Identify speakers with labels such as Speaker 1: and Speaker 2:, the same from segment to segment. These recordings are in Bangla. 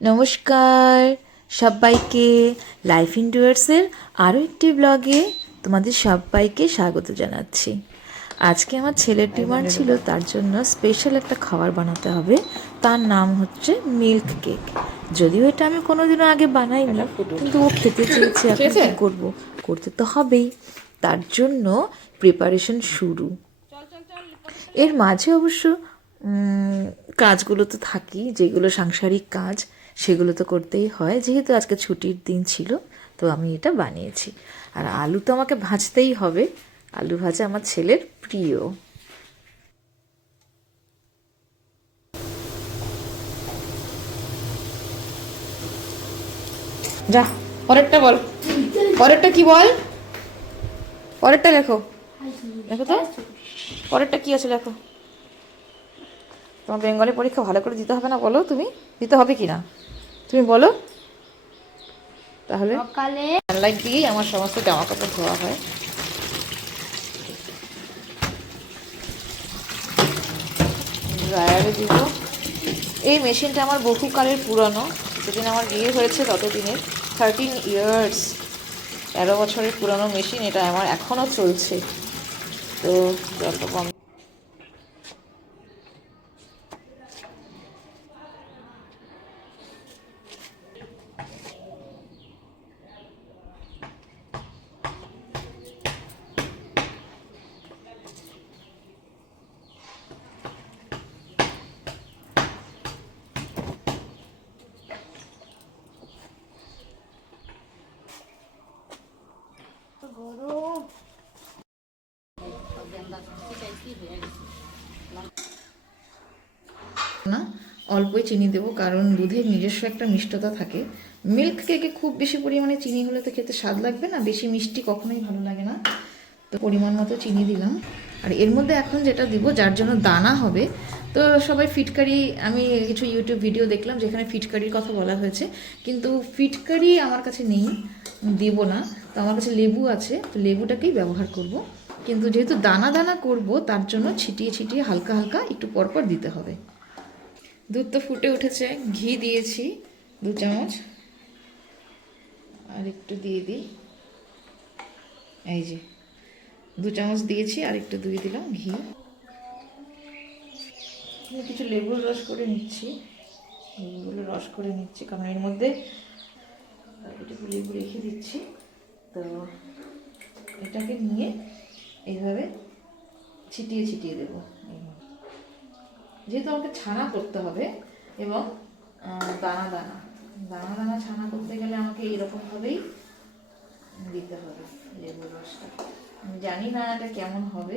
Speaker 1: নমস্কার। সবাইকে লাইফ ইন্ডুয়ার্সের আরও একটি ব্লগে তোমাদের সবাইকে স্বাগত জানাচ্ছি। আজকে আমার ছেলের ডিমান্ড ছিল তার জন্য স্পেশাল একটা খাবার বানাতে হবে। তার নাম হচ্ছে মিল্ক কেক যদিও এটা আমি কোনোদিনও আগে বানাইনি কিন্তু ও খেতে চেয়েছে এখন কি করব? করতে তো হবেই। তার জন্য প্রিপারেশন শুরু। এর মাঝে অবশ্য কাজগুলো তো থাকি, যেগুলো সাংসারিক কাজ, সেগুলো তো করতেই হয়। যেহেতু আজকে ছুটির দিন ছিল, তো আমি এটা বানিয়েছি। আর আলু তো আমাকে ভাজতেই হবে। আলু ভাজা আমার ছেলের প্রিয়। যা, পরেরটা বল। পরেরটা কি বল? পরেরটা লেখো। লেখো তো। পরেরটা কি আছে লেখো? তোমার বেঙ্গলি পরীক্ষা ভালো করে দিতে হবে না বলো তুমি? দিতে হবে কি না তুমি বলো। তাহলে সানলাইট দিয়েই আমার সমস্ত জামা কাপড় ধোয়া হয়। ড্রায়ারে দিব। এই মেশিনটা আমার বহুকালের পুরনো। যেদিন আমার বিয়ে হয়েছে ততদিনের। থার্টিন ইয়ার্স তেরো বছরের পুরনো মেশিন এটা আমার এখনও চলছে। তো যত কম
Speaker 2: গরম।
Speaker 1: না, অল্পই চিনি দেবো, কারণ দুধের নিজস্ব একটা মিষ্টতা থাকে। মিল্ক কেকে খুব বেশি পরিমাণে চিনি হলে তো খেতে স্বাদ লাগবে না, বেশি মিষ্টি কখনোই ভালো লাগে না। তো পরিমাণ মতো চিনি দিলাম। আর এর মধ্যে এখন যেটা দিব, যার জন্য দানা হবে, তো সবাই ফিটকারি, আমি কিছু ইউটিউব ভিডিও দেখলাম যেখানে ফিটকারির কথা বলা হয়েছে। কিন্তু ফিটকারি আমার কাছে নেই। দিব না। তো আমার কাছে লেবু আছে, তো লেবুটাকেই ব্যবহার করব। কিন্তু যেহেতু দানা দানা করব, তার জন্য ছিটিয়ে ছিটিয়ে হালকা হালকা একটু পরপর দিতে হবে। দুধ তো ফুটে উঠেছে, ঘি দিয়েছি, দু চামচ। আর একটু দিয়ে দিই। এই যে, দু চামচ দিয়েছি, আর একটু দিয়ে দিলাম ঘি। কিছু লেবুর রস করে নিচ্ছি। লেবুগুলো রস করে নিচ্ছি, কারণ এর মধ্যে একটু রেখে দিচ্ছি। তো এটাকে নিয়ে এইভাবে ছিটিয়ে ছিটিয়ে দেবো। যেহেতু আমাকে ছানা করতে হবে এবং দানা দানা। দানা দানা ছানা করতে গেলে আমাকে এইরকমভাবেই দিতে হবে লেবুর রসটা। জানি না এটা কেমন হবে।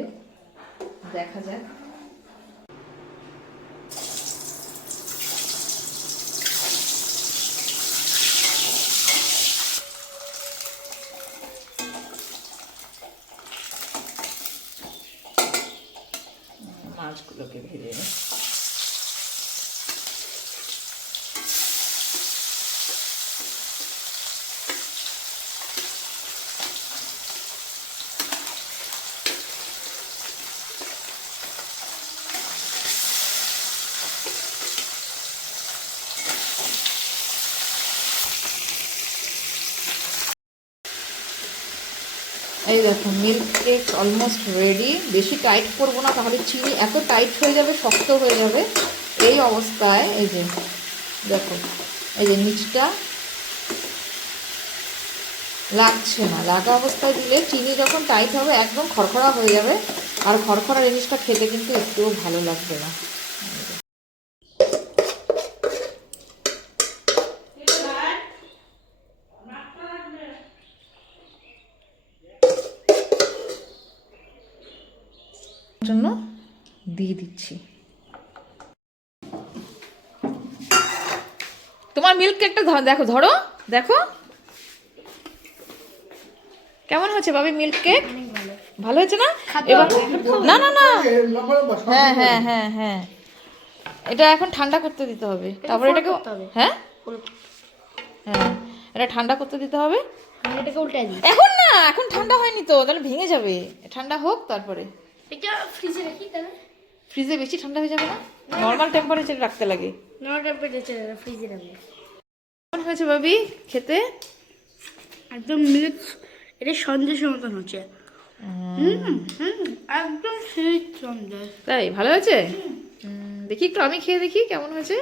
Speaker 1: দেখা যাক। মাছগুলোকে ভেজে নিই এই দেখো মিল্ক কেক অলমোস্ট রেডি বেশি টাইট করব না, তাহলে চিনি এত টাইট হয়ে যাবে, শক্ত হয়ে যাবে। এই অবস্থায়, এই যে, দেখো, এই যে নিচটা লাগছে না। লাগা অবস্থায় দিলে চিনি যখন টাইট হবে, একদম খড়খড়া হয়ে যাবে। আর খড়খড়া জিনিসটা খেতে কিন্তু একটুও ভালো লাগবে না। জন্য দিয়ে দিচ্ছি। তোমার মিল্ক কেকটা দেখো ধরো দেখো। কেমন হয়েছে বাবি মিল্ক কেক
Speaker 2: ভালো
Speaker 1: ভালো হয়েছে না? এবার না না না। হ্যাঁ হ্যাঁ হ্যাঁ হ্যাঁ। এটা এখন ঠান্ডা করতে দিতে হবে। তারপরে এটাকে হ্যাঁ? হ্যাঁ। এটা ঠান্ডা করতে দিতে হবে।
Speaker 2: এটাকে উল্টে
Speaker 1: এখন না এখন ঠান্ডা হয়নি তো তাহলে ভেঙে যাবে। ঠান্ডা হোক তারপরে।
Speaker 2: এটা ফ্রিজে রাখি তাহলে।
Speaker 1: ফ্রিজে বেশি ঠান্ডা হয়ে যাবে না? নর্মাল টেম্পারেচারে রাখতে লাগে।
Speaker 2: নর্মাল টেম্পারেচার ফ্রিজে রাখব।
Speaker 1: হয়েছে বাবি খেতে?
Speaker 2: একদম মিক্স এটা সন্দেশের মতন হচ্ছে। একদম সেই সন্দেশ।
Speaker 1: তাই ভালো হয়েছে? দেখি একটু আমি খেয়ে দেখি কেমন হয়েছে।